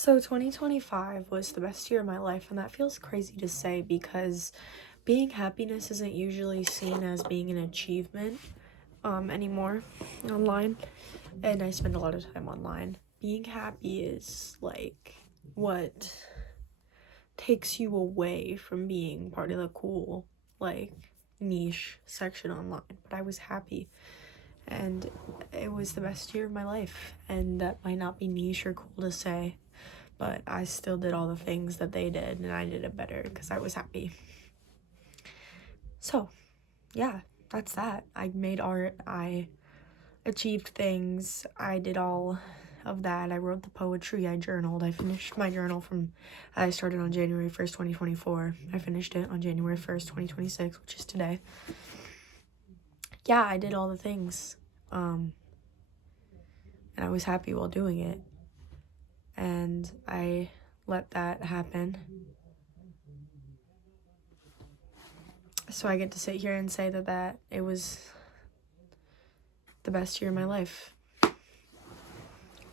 So 2025 was the best year of my life, and that feels crazy to say because being happiness isn't usually seen as being an achievement anymore online, and I spend a lot of time online. Being happy is like what takes you away from being part of the cool like niche section online. But I was happy, and it was the best year of my life, and that might not be niche or cool to say, but I still did all the things that they did, and I did it better because I was happy. So, yeah, that's that. I made art, I achieved things, I did all of that. I wrote the poetry, I journaled. I finished my journal I started on January 1st, 2024. I finished it on January 1st, 2026, which is today. Yeah, I did all the things. And I was happy while doing it. And I let that happen. So I get to sit here and say that it was the best year of my life.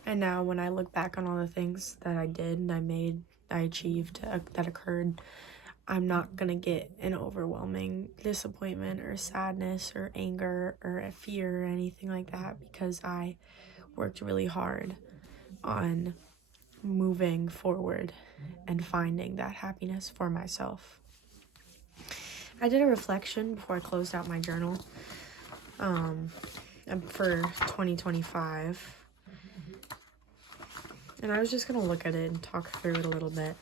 And now when I look back on all the things that I did and I achieved, that occurred, I'm not gonna get an overwhelming disappointment or sadness or anger or a fear or anything like that, because I worked really hard on moving forward and finding that happiness for myself. I did a reflection before I closed out my journal for 2025. And I was just going to look at it and talk through it a little bit.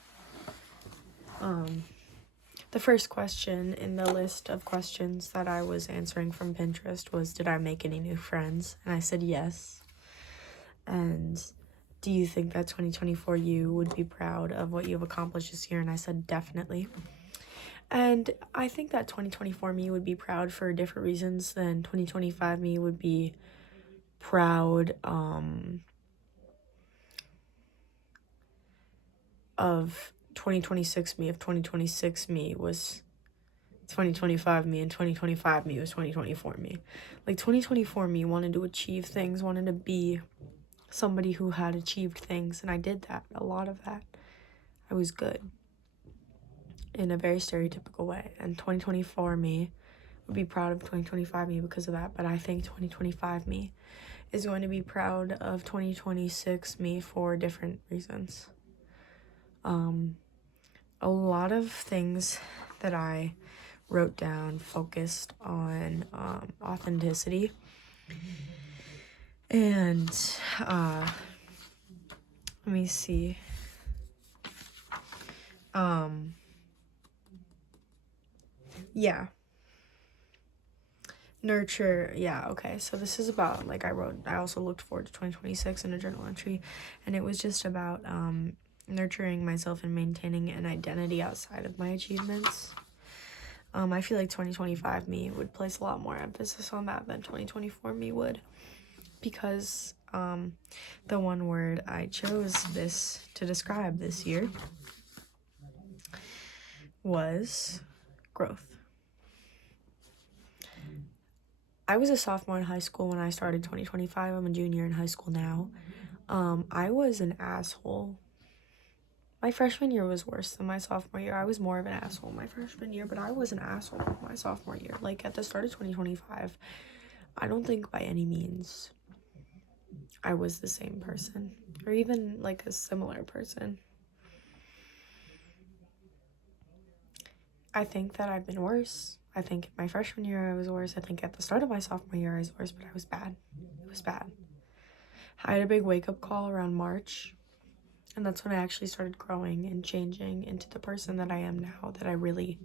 The first question in the list of questions that I was answering from Pinterest was, did I make any new friends? And I said yes. And do you think that 2024 you would be proud of what you've accomplished this year? And I said definitely. And I think that 2024 me would be proud for different reasons than 2025 me would be proud of 2026 me if 2026 me was 2025 me and 2025 me was 2024 me. Like 2024 me wanted to achieve things, wanted to be somebody who had achieved things, and I did that, a lot of that. I was good in a very stereotypical way, and 2024 me would be proud of 2025 me because of that. But I think 2025 me is going to be proud of 2026 me for different reasons. A lot of things that I wrote down focused on authenticity, and let me see. Yeah. Nurture, yeah, okay. So this is about, like, I also looked forward to 2026 in a journal entry, and it was just about nurturing myself and maintaining an identity outside of my achievements. I feel like 2025 me would place a lot more emphasis on that than 2024 me would, because the one word I chose to describe this year was growth. I was a sophomore in high school when I started 2025. I'm a junior in high school now. I was an asshole. My freshman year was worse than my sophomore year. I was more of an asshole my freshman year, but I was an asshole my sophomore year. Like, at the start of 2025, I don't think by any means I was the same person, or even like a similar person. I think that I've been worse. I think my freshman year I was worse. I think at the start of my sophomore year I was worse, but I was bad. It was bad. I had a big wake-up call around March, and that's when I actually started growing and changing into the person that I am now, that I really,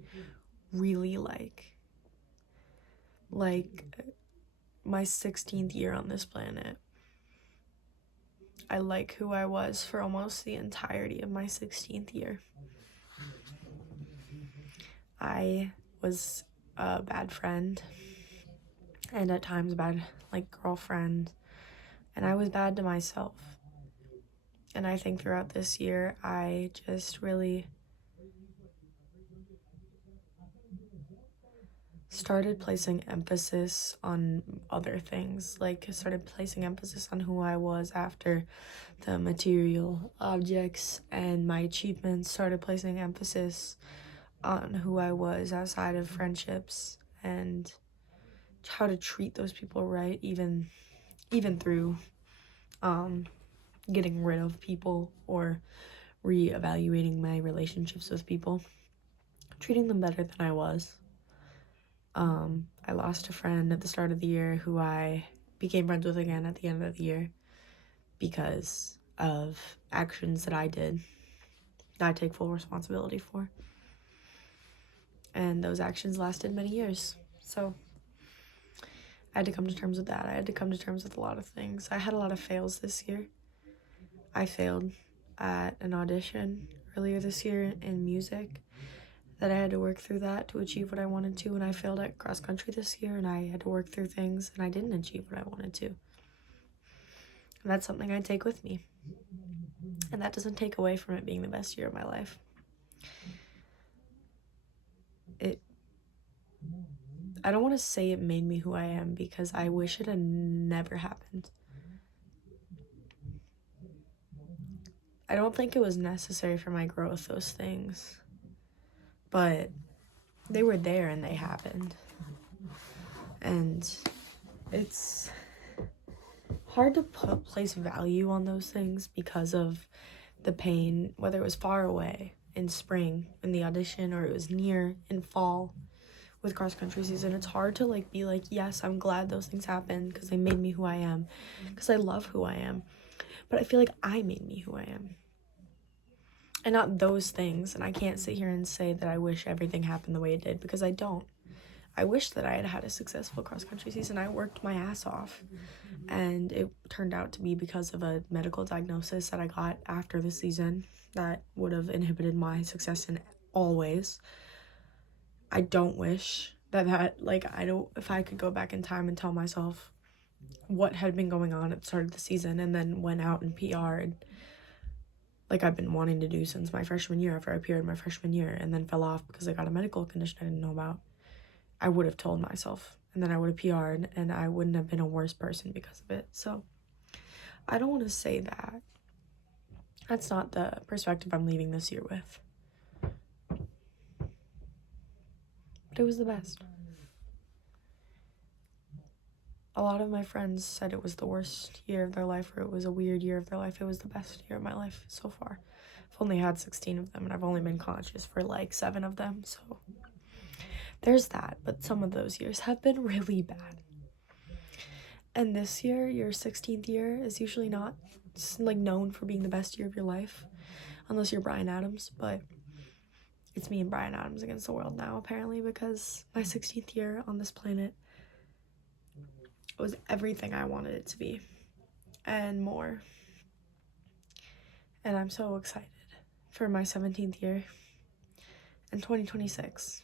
really like. Like, my 16th year on this planet. I like who I was for almost the entirety of my 16th year. I was a bad friend, and at times bad, like, girlfriend, and I was bad to myself. And I think throughout this year, I just really started placing emphasis on other things. Like, I started placing emphasis on who I was after the material objects and my achievements, started placing emphasis on who I was outside of friendships and how to treat those people right, even through getting rid of people or reevaluating my relationships with people, treating them better than I was. I lost a friend at the start of the year who I became friends with again at the end of the year because of actions that I did that I take full responsibility for. And those actions lasted many years. So I had to come to terms with that. I had to come to terms with a lot of things. I had a lot of fails this year. I failed at an audition earlier this year in music, that I had to work through that to achieve what I wanted to, and I failed at cross country this year and I had to work through things and I didn't achieve what I wanted to. And that's something I take with me. And that doesn't take away from it being the best year of my life. I don't want to say it made me who I am because I wish it had never happened. I don't think it was necessary for my growth, those things. But they were there and they happened. And it's hard to place value on those things because of the pain, whether it was far away in spring in the audition or it was near in fall with cross country season. It's hard to be like, yes, I'm glad those things happened because they made me who I am, because I love who I am. But I feel like I made me who I am and not those things. And I can't sit here and say that I wish everything happened the way it did, because I don't. I wish that I had had a successful cross country season. I worked my ass off, and it turned out to be because of a medical diagnosis that I got after the season that would have inhibited my success in all ways. I don't wish that if I could go back in time and tell myself what had been going on at the start of the season and then went out and PR'd like I've been wanting to do since my freshman year, after I PR'd my freshman year and then fell off because I got a medical condition I didn't know about, I would have told myself, and then I would have PR'd and I wouldn't have been a worse person because of it. So I don't want to say that. That's not the perspective I'm leaving this year with. But it was the best. A lot of my friends said it was the worst year of their life, or it was a weird year of their life. It was the best year of my life so far. I've only had 16 of them, and I've only been conscious for 7 of them, so there's that. But some of those years have been really bad. And this year, your 16th year, is usually not known for being the best year of your life, unless you're Bryan Adams. But it's me and Bryan Adams against the world now, apparently, because my 16th year on this planet was everything I wanted it to be and more. And I'm so excited for my 17th year and 2026.